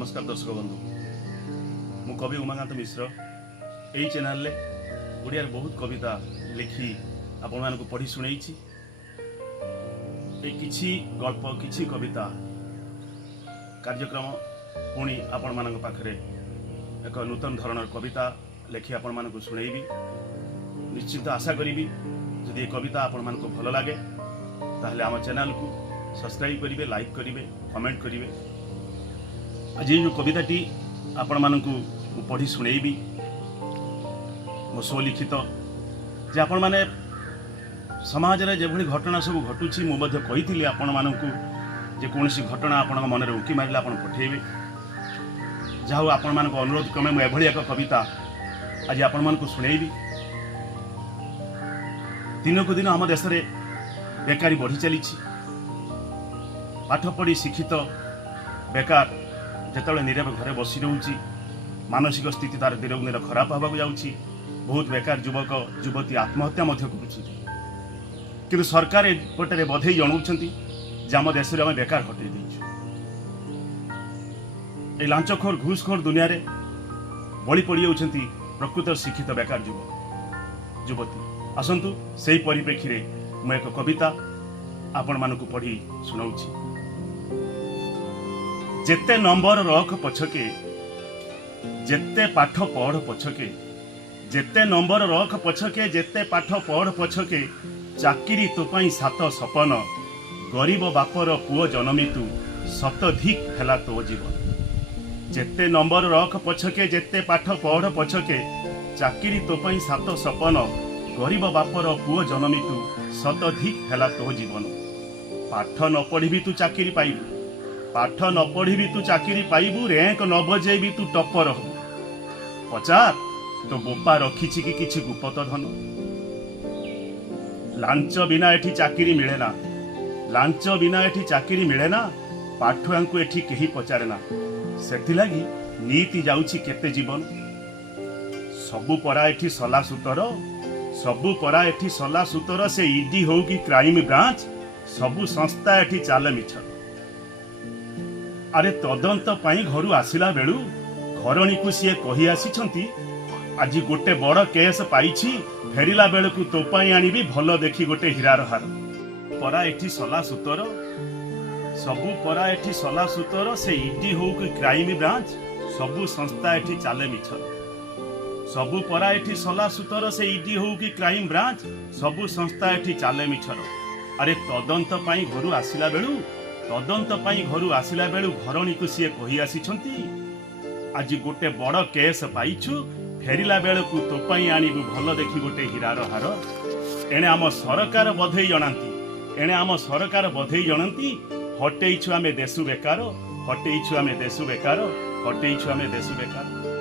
नमस्कार दर्शक बंधु मु कवि उमाकांत मिश्र यही चैनल रे ओडिया बहुत कविता लिखी आपण मानक पढ़ी शुणाई किछि गल्प किछि कविता कार्यक्रम पुणी आपण मानक पाखरे एक नूतन धरणर कविता लिखि आपण मानक शुणाइबी। निश्चित आशा करी जदि कविता आपण मानक भल लगे ताहले आम चैनल को सब्सक्राइब करेंगे, लाइक करेंगे, कमेंट करेंगे। आज जो कविताटी आपण मानकु पढ़ी शुणाइबी मो स्वलिखित जे आपण माने समाज रे जेभली घटना सब घटुची मु मध्य कहिथिली आपण मानकु जे कोनसी घटना आपण मन रे उकी मारिला आपण पठेबे। जाहो आपण मानक अनुरोध क्रमे मु एभली एक कविता आज आपण मानकु शुणाइबी। दिनकु दिन आम देश रे बेकारी बढ़ी चली, पाठ पढ़ी शिक्षित बेकार जिते नीरव घरे बसी रोची मानसिक स्थिति तार दिन दिन खराब होगा जाऊँगी। बहुत बेकार युवक युवती आत्महत्या कर सरकार गोटे बधई जनाऊँच आम देश में आम बेकार हटई देचु। ये लांचखोर घूसखोर दुनिया रे बड़ी पड़ जाती प्रकृत शिक्षित बेकार युवक युवती। आसतु से परिप्रेक्षी में मैं एक कविता आपण मानक पढ़ी शुणाऊँगी। जेते नंबर रख पछके जेते पाठ पढ़ पछके जेते नंबर रख पछके जेते पाठ पढ़ पछके चाकिरी तो पाई सात सपन गरीब बापर पुओ जनमी तू शतधिक हेला तो जीवन। जेते नंबर रख पछके जेते पाठ पढ़ पछके चाकिरी तो पाई सात सपन गरीब बापर पुओ जनमी तू शतधिक हेला तो जीवन। पाठ न पढ़ी तू चाकिरी पाइबू, पाठ न पढ़ी तू चाकिरी पाइबू, रैंक न बजेबी तू टप्पर हबू। पचार तो बोपा रखिछि कि किछि गुप्त धन। लांच बिना एठी चाकिरी मिले ना, लांच बिना एठी चाकिरी मिले ना, पाठुआ को एठी केही पचारे ना। सेथि लागी नीति जाउछि केते जीवन। सबु परा एठी सला सुतर, सबु परा एठी सला सुतर, से ईडी हो कि क्राइम ब्रांच सबु संस्था एठी चाले मिछर। अरे तदंत पाई घरु आसिला बेलू घरणी को सी कही आसी आज गोटे बड़ केस पाइछि फेरिला बेलू तो पाई आनिबी भल देखी गोटे हीरार हार। परा एठी सला सुतर, सबु परा एठी सला सुतर, से ईडी हो कि क्राइम ब्रांच सबु संस्था एठी चाले मिछर। सबु परा एठी सला सुतर, से ईडी हो कि क्राइम ब्रांच सबु संस्था एठी चाले मिछर। अरे तदंत पाई घरु आसिला बेलू तदंत पाई घरु आसिला बेलू घरणी को सी कही आसी आज गोटे बड़ केस पाइछु फेरिला बेलू तो पाई आनिबू भल देखी गोटे हीरार हार। एणे आम सरकार बधई जनाती, एणे आम सरकार बधई जनाती हटेइछु आमे देशु बेकार, हटेइछु आमे देशु बेकार, हटेइछु आमे देशु बेकार।